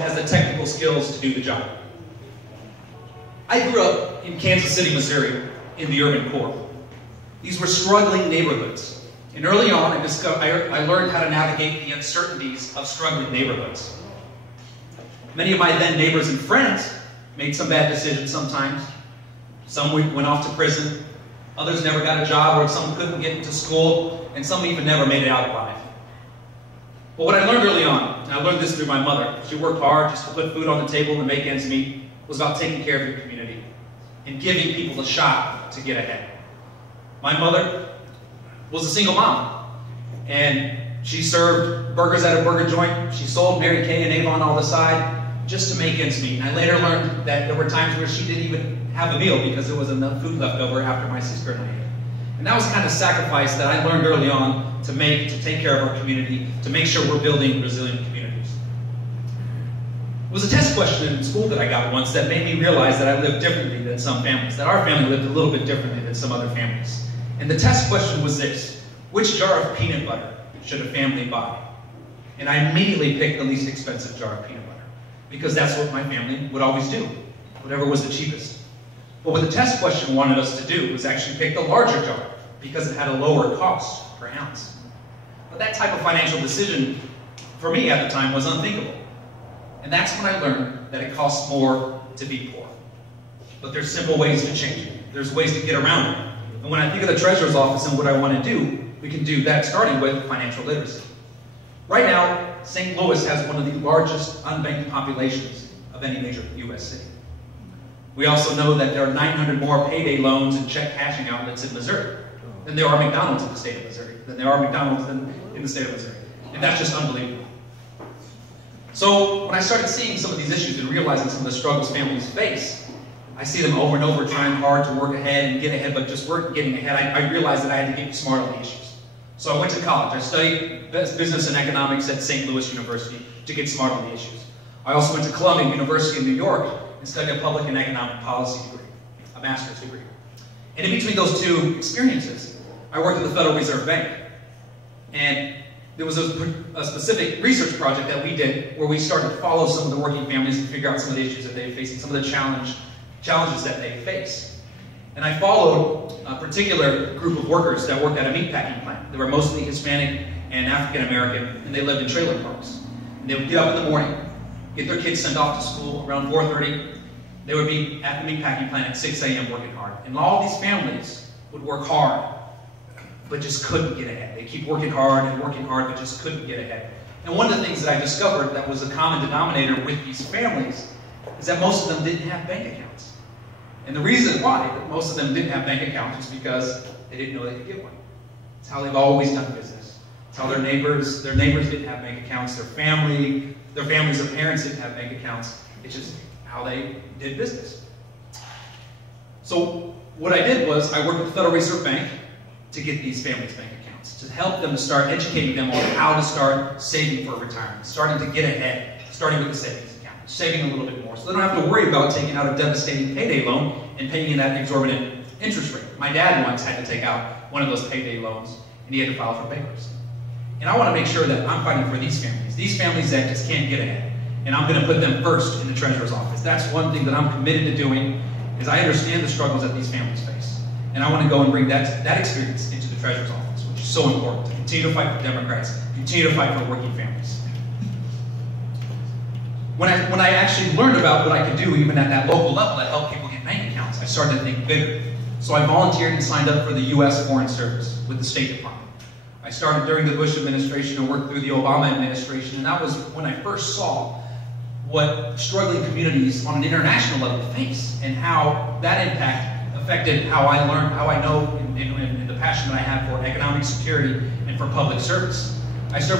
has the technical skills to do the job. I grew up in Kansas City, Missouri, in the urban core. These were struggling neighborhoods. And early on, I learned how to navigate the uncertainties of struggling neighborhoods. Many of my then neighbors and friends made some bad decisions sometimes. Some went off to prison. Others never got a job, or some couldn't get into school, and some even never made it out alive. But what I learned early on, and I learned this through my mother, she worked hard just to put food on the table and make ends meet, was about taking care of your community and giving people a shot to get ahead. My mother was a single mom, and she served burgers at a burger joint. She sold Mary Kay and Avon on the side just to make ends meet. And I later learned that there were times where she didn't even have a meal because there was enough food left over after my sister and I ate. And that was the kind of sacrifice that I learned early on to make to take care of our community, to make sure we're building resilient communities. It was a test question in school that I got once that made me realize that I lived differently than some families, that our family lived a little bit differently than some other families. And the test question was this: which jar of peanut butter should a family buy? And I immediately picked the least expensive jar of peanut butter, because that's what my family would always do, whatever was the cheapest. But what the test question wanted us to do was actually pick the larger jar, because it had a lower cost per ounce. But that type of financial decision, for me at the time, was unthinkable. And that's when I learned that it costs more to be poor. But there's simple ways to change it. There's ways to get around it. And when I think of the Treasurer's Office and what I want to do, we can do that starting with financial literacy. Right now, St. Louis has one of the largest unbanked populations of any major U.S. city. We also know that there are 900 more payday loans and check cashing outlets in Missouri than there are McDonald's in the state of Missouri, than there are McDonald's in the state of Missouri. And that's just unbelievable. So when I started seeing some of these issues and realizing some of the struggles families face, I see them over and over trying hard to work ahead and get ahead, but just weren't getting ahead. I realized that I had to get smart on the issues. So I went to college. I studied business and economics at St. Louis University to get smart on the issues. I also went to Columbia University in New York and studied a public and economic policy degree, a master's degree. And in between those two experiences, I worked at the Federal Reserve Bank. And there was a specific research project that we did where we started to follow some of the working families and figure out some of the issues that they face and some of the challenges that they face. And I followed a particular group of workers that worked at a meatpacking plant. They were mostly Hispanic and African American, and they lived in trailer parks. And they would get up in the morning, get their kids sent off to school around 4:30. They would be at the meatpacking plant at 6 a.m. working hard. And all these families would work hard, but just couldn't get ahead. They keep working hard, but just couldn't get ahead. And one of the things that I discovered that was a common denominator with these families is that most of them didn't have bank accounts. And the reason why that most of them didn't have bank accounts is because they didn't know they could get one. It's how they've always done business. It's how their neighbors didn't have bank accounts, their families, their parents didn't have bank accounts. It's just how they did business. So what I did was I worked with the Federal Reserve Bank to get these families' bank accounts, to help them to start educating them on how to start saving for retirement, starting to get ahead, starting with the savings account, saving a little bit more, so they don't have to worry about taking out a devastating payday loan and paying in that exorbitant interest rate. My dad once had to take out one of those payday loans, and he had to file for bankruptcy. And I want to make sure that I'm fighting for these families that just can't get ahead, and I'm going to put them first in the Treasurer's Office. That's one thing that I'm committed to doing, is I understand the struggles that these families face. And I want to go and bring that experience into the Treasurer's Office, which is so important, to continue to fight for Democrats, continue to fight for working families. When I actually learned about what I could do even at that local level that helped people get bank accounts, I started to think bigger. So I volunteered and signed up for the U.S. Foreign Service with the State Department. I started during the Bush administration and worked through the Obama administration, and that was when I first saw what struggling communities on an international level face and how that impact affected how I learned, how I know, and the passion that I have for economic security and for public service. I served